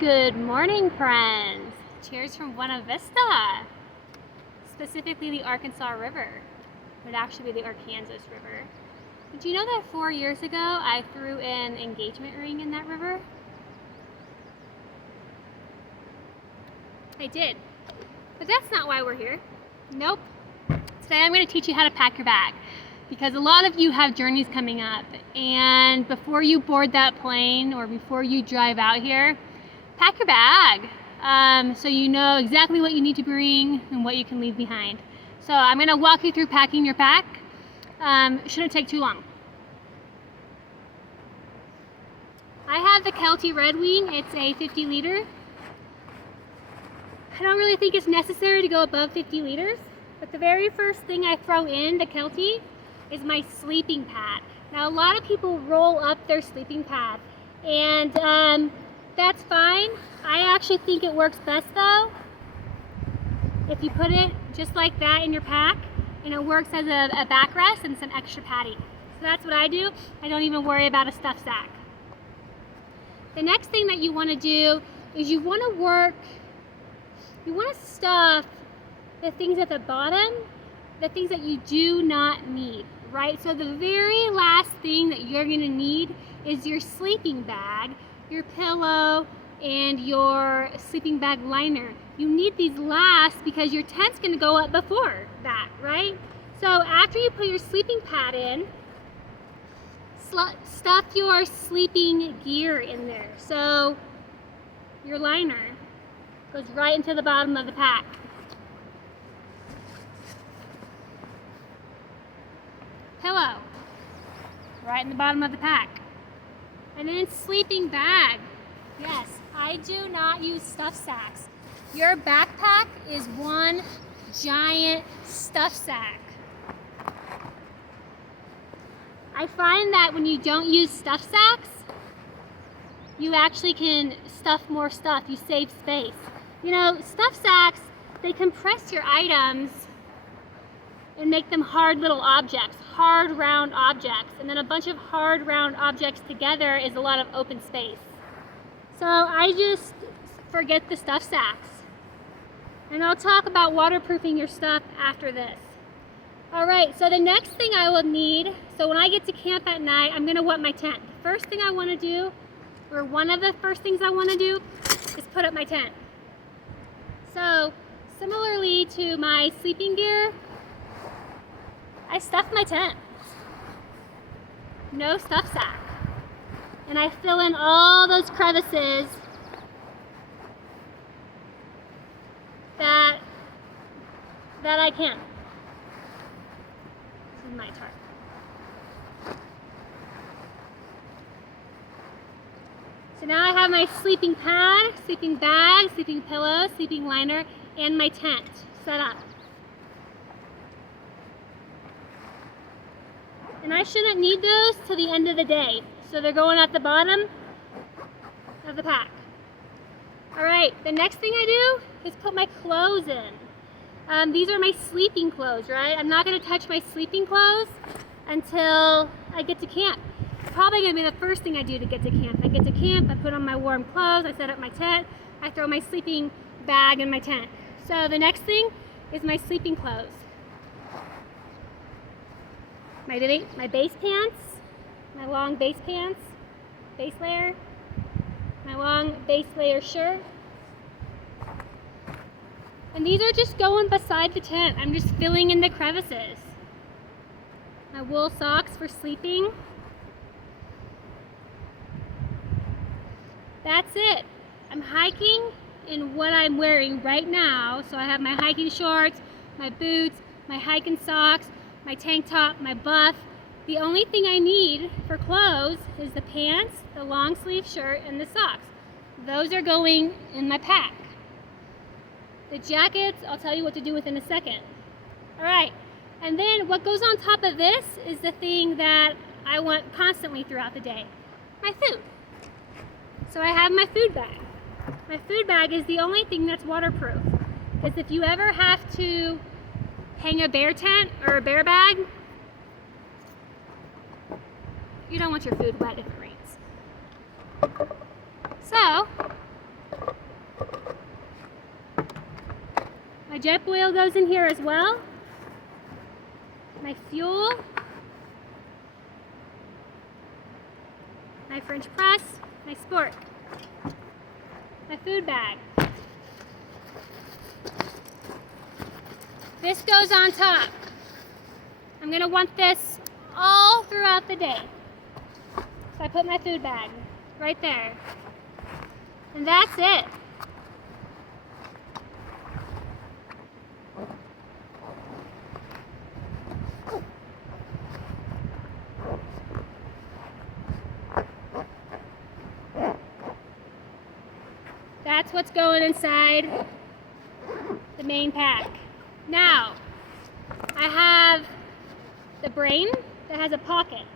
Good morning, friends. Cheers from Buena Vista, specifically the Arkansas River. It would actually be the Arkansas River. Did you know that 4 years ago I threw an engagement ring in that river? I did, but that's not why we're here. Nope. Today I'm going to teach you how to pack your bag, because a lot of you have journeys coming up, and before you board that plane or before you drive out here, pack your bag so you know exactly what you need to bring and what you can leave behind. So I'm going to walk you through packing your pack. Shouldn't take too long. I have the Kelty Red Wing. It's a 50 liter. I don't really think it's necessary to go above 50 liters, but the very first thing I throw in the Kelty is my sleeping pad. Now a lot of people roll up their sleeping pad, and that's fine. I actually think it works best though if you put it just like that in your pack, and it works as a backrest and some extra padding. So that's what I do. I don't even worry about a stuff sack. The next thing that you want to do is you want to stuff the things at the bottom, the things that you do not need, right? So the very last thing that you're going to need is your sleeping bag, your pillow, and your sleeping bag liner. You need these last because your tent's going to go up before that, right? So after you put your sleeping pad in, stuff your sleeping gear in there. So your liner goes right into the bottom of the pack. Pillow, right in the bottom of the pack. And then sleeping bag. Yes, I do not use stuff sacks. Your backpack is one giant stuff sack. I find that when you don't use stuff sacks, you actually can stuff more stuff. You save space. You know, stuff sacks, they compress your items and make them hard little objects, hard round objects. And then a bunch of hard round objects together is a lot of open space. So I just forget the stuff sacks. And I'll talk about waterproofing your stuff after this. All right, so the next thing I will need, so when I get to camp at night, I'm gonna wet my tent. The first thing I wanna do, or one of the first things I wanna do, is put up my tent. So similarly to my sleeping gear, I stuff my tent. No stuff sack. And I fill in all those crevices that I can. This is my tarp. So now I have my sleeping pad, sleeping bag, sleeping pillow, sleeping liner, and my tent set up. And I shouldn't need those till the end of the day. So they're going at the bottom of the pack. All right, the next thing I do is put my clothes in. These are my sleeping clothes, right? I'm not gonna touch my sleeping clothes until I get to camp. It's probably gonna be the first thing I do to get to camp. I get to camp, I put on my warm clothes, I set up my tent, I throw my sleeping bag in my tent. So the next thing is my sleeping clothes. My base pants, my long base pants, base layer, my long base layer shirt. And these are just going beside the tent. I'm just filling in the crevices. My wool socks for sleeping. That's it. I'm hiking in what I'm wearing right now. So I have my hiking shorts, my boots, my hiking socks, my tank top, my buff. The only thing I need for clothes is the pants, the long sleeve shirt, and the socks. Those are going in my pack. The jackets, I'll tell you what to do with in a second. All right, and then what goes on top of this is the thing that I want constantly throughout the day, my food. So I have my food bag. My food bag is the only thing that's waterproof, because if you ever have to hang a bear tent or a bear bag, you don't want your food wet if it rains. So My JetBoil goes in here as well. My fuel. My French press. My sport. My food bag. This goes on top. I'm gonna want this all throughout the day. So I put my food bag right there. And that's it. That's what's going inside the main pack. Now, I have the brain that has a pocket.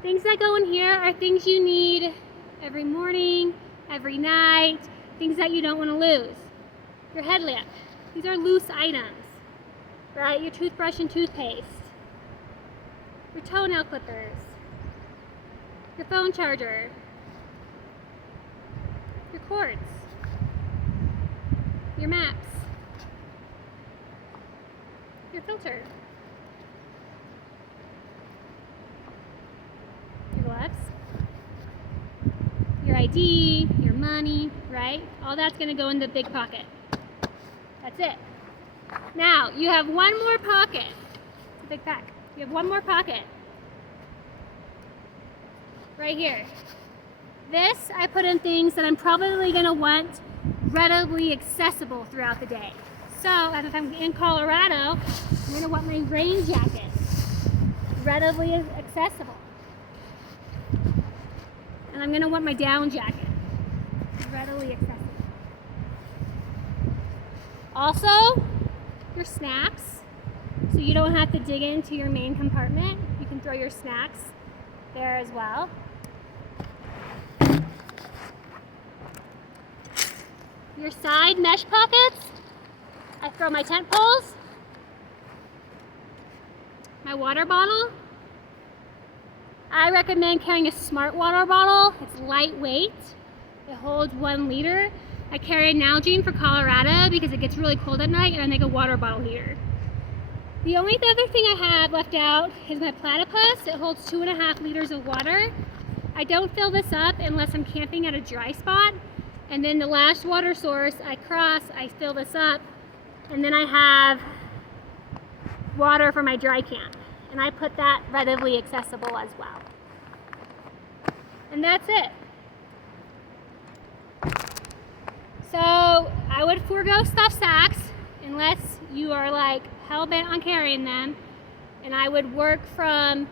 Things that go in here are things you need every morning, every night, things that you don't want to lose. Your headlamp, these are loose items, right? Your toothbrush and toothpaste, your toenail clippers, your phone charger, your cords, your maps, your filter, your gloves, your ID, your money, right? All that's gonna go in the big pocket. That's it. Now, you have one more pocket. It's a big pack. You have one more pocket. Right here. This, I put in things that I'm probably gonna want readily accessible throughout the day. So, if I'm in Colorado, I'm gonna want my rain jacket readily accessible. And I'm gonna want my down jacket readily accessible. Also, your snacks, so you don't have to dig into your main compartment. You can throw your snacks there as well. Your side mesh pockets, I throw my tent poles, my water bottle. I recommend carrying a smart water bottle. It's lightweight. It holds 1 liter. I carry a Nalgene for Colorado because it gets really cold at night, and I make a water bottle heater. The only other thing I have left out is my platypus. It holds 2.5 liters of water. I don't fill this up unless I'm camping at a dry spot. And then the last water source I cross, I fill this up, and then I have water for my dry camp. And I put that readily accessible as well. And that's it. So I would forego stuffed sacks unless you are like hell-bent on carrying them. And I would work from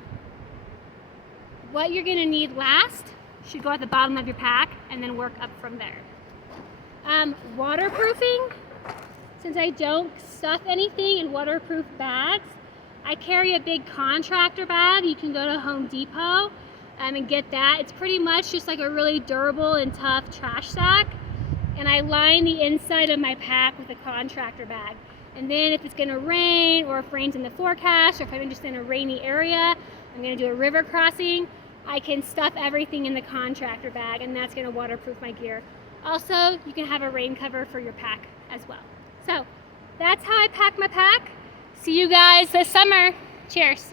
what you're gonna need last, should go at the bottom of your pack, and then work up from there. Waterproofing, since I don't stuff anything in waterproof bags, I carry a big contractor bag. You can go to Home Depot and get that. It's pretty much just like a really durable and tough trash sack. And I line the inside of my pack with a contractor bag. And then if it's gonna rain, or if rain's in the forecast, or if I'm just in a rainy area, I'm gonna do a river crossing, I can stuff everything in the contractor bag, and that's gonna waterproof my gear. Also, you can have a rain cover for your pack as well. So that's how I pack my pack. See you guys this summer. Cheers.